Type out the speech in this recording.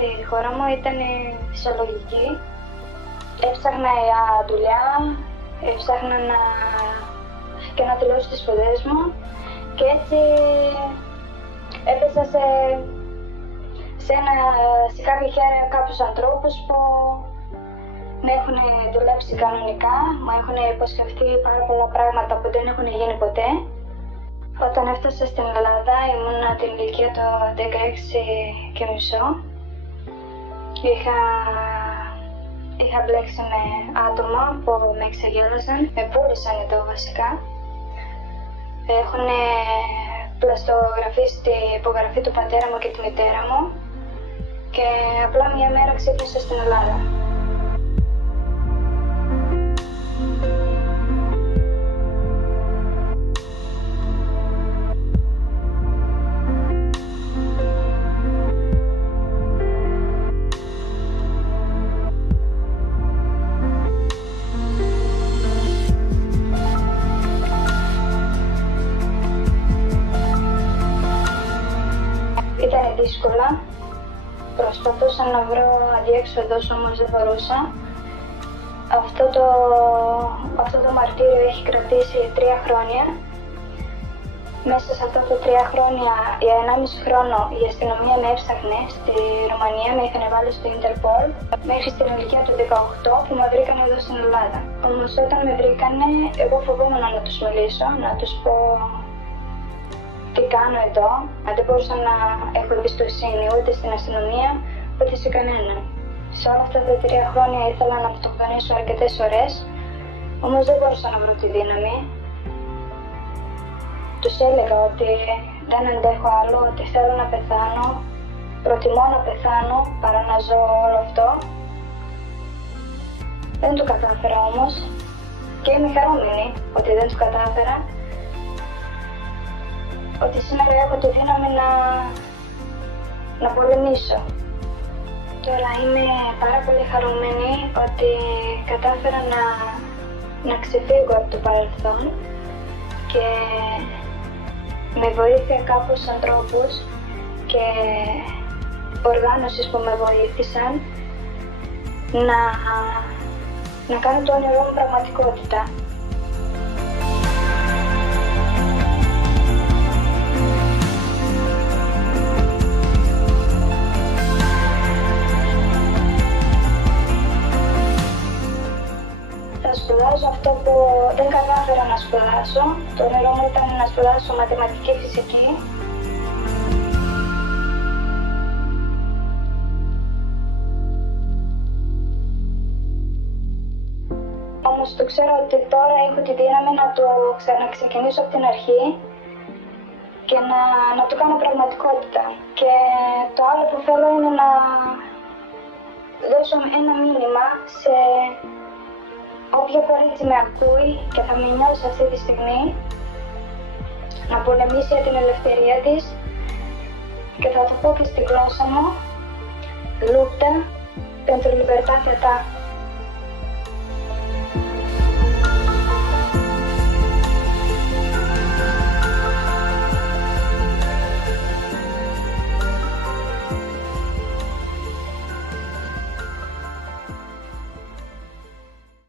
στη χώρα μου ήταν φυσιολογική. Έψαχνα για δουλειά, έψαχνα και να τελειώσω τις σπουδές μου και έτσι έπεσα σε κάποια χέρια κάποιους ανθρώπους που με έχουν δουλέψει κανονικά, μου έχουν υποσχεθεί πάρα πολλά πράγματα που δεν έχουν γίνει ποτέ. Όταν έφτασα στην Ελλάδα ήμουν την ηλικία των 16,5. Είχα μπλέξει με άτομα που με εξαγέλασαν, με πούλησαν εδώ βασικά. Έχουν πλαστογραφήσει την υπογραφή του πατέρα μου και τη μητέρα μου και απλά μια μέρα ξύπνησα στην Ελλάδα. Ήταν δύσκολα. Προσπαθούσα να βρω αδιέξοδος, όμως δεν μπορούσα. Αυτό το μαρτύριο έχει κρατήσει 3 χρόνια. Μέσα σε αυτά τα 3 χρόνια, για 1,5 χρόνο, η αστυνομία με έψαχνε στη Ρουμανία, με είχαν βάλει στο Interpol, μέχρι στην ηλικία του 18 που με βρήκαν εδώ στην Ελλάδα. Όμως όταν με βρήκανε, εγώ φοβόμουν να τους μιλήσω, να τους πω τι κάνω εδώ, αν δεν μπορούσα να έχω εμπιστοσύνη ούτε στην αστυνομία, ούτε σε κανέναν. Σε όλα αυτά τα 3 χρόνια ήθελα να αυτοκτονήσω αρκετές φορές, όμως δεν μπορούσα να βρω τη δύναμη. Τους έλεγα ότι δεν αντέχω άλλο, ότι θέλω να πεθάνω, προτιμώ να πεθάνω παρά να ζω όλο αυτό. Δεν το κατάφερα όμως και είμαι χαρούμενη ότι δεν το κατάφερα. Ότι σήμερα έχω τη δύναμη να πολεμήσω. Τώρα είμαι πάρα πολύ χαρούμενη ότι κατάφερα να ξεφύγω από το παρελθόν και με βοήθεια κάποιους ανθρώπους και οργάνωσης που με βοήθησαν να κάνω το όνειρό μου πραγματικότητα. Σπουδάζω αυτό που δεν κατάφερα να σπουδάσω. Το όνειρό μου ήταν να σπουδάσω μαθηματική φυσική. Όμως το ξέρω ότι τώρα έχω τη δύναμη να το ξαναξεκινήσω από την αρχή και να το κάνω πραγματικότητα. Και το άλλο που θέλω είναι να δώσω ένα μήνυμα σε όποια κορίτσι με ακούει και θα με νιώσει αυτή τη στιγμή, να πολεμήσει για την ελευθερία της και θα το πω και στη γλώσσα μου, Λούτα, pentru libertatea ta.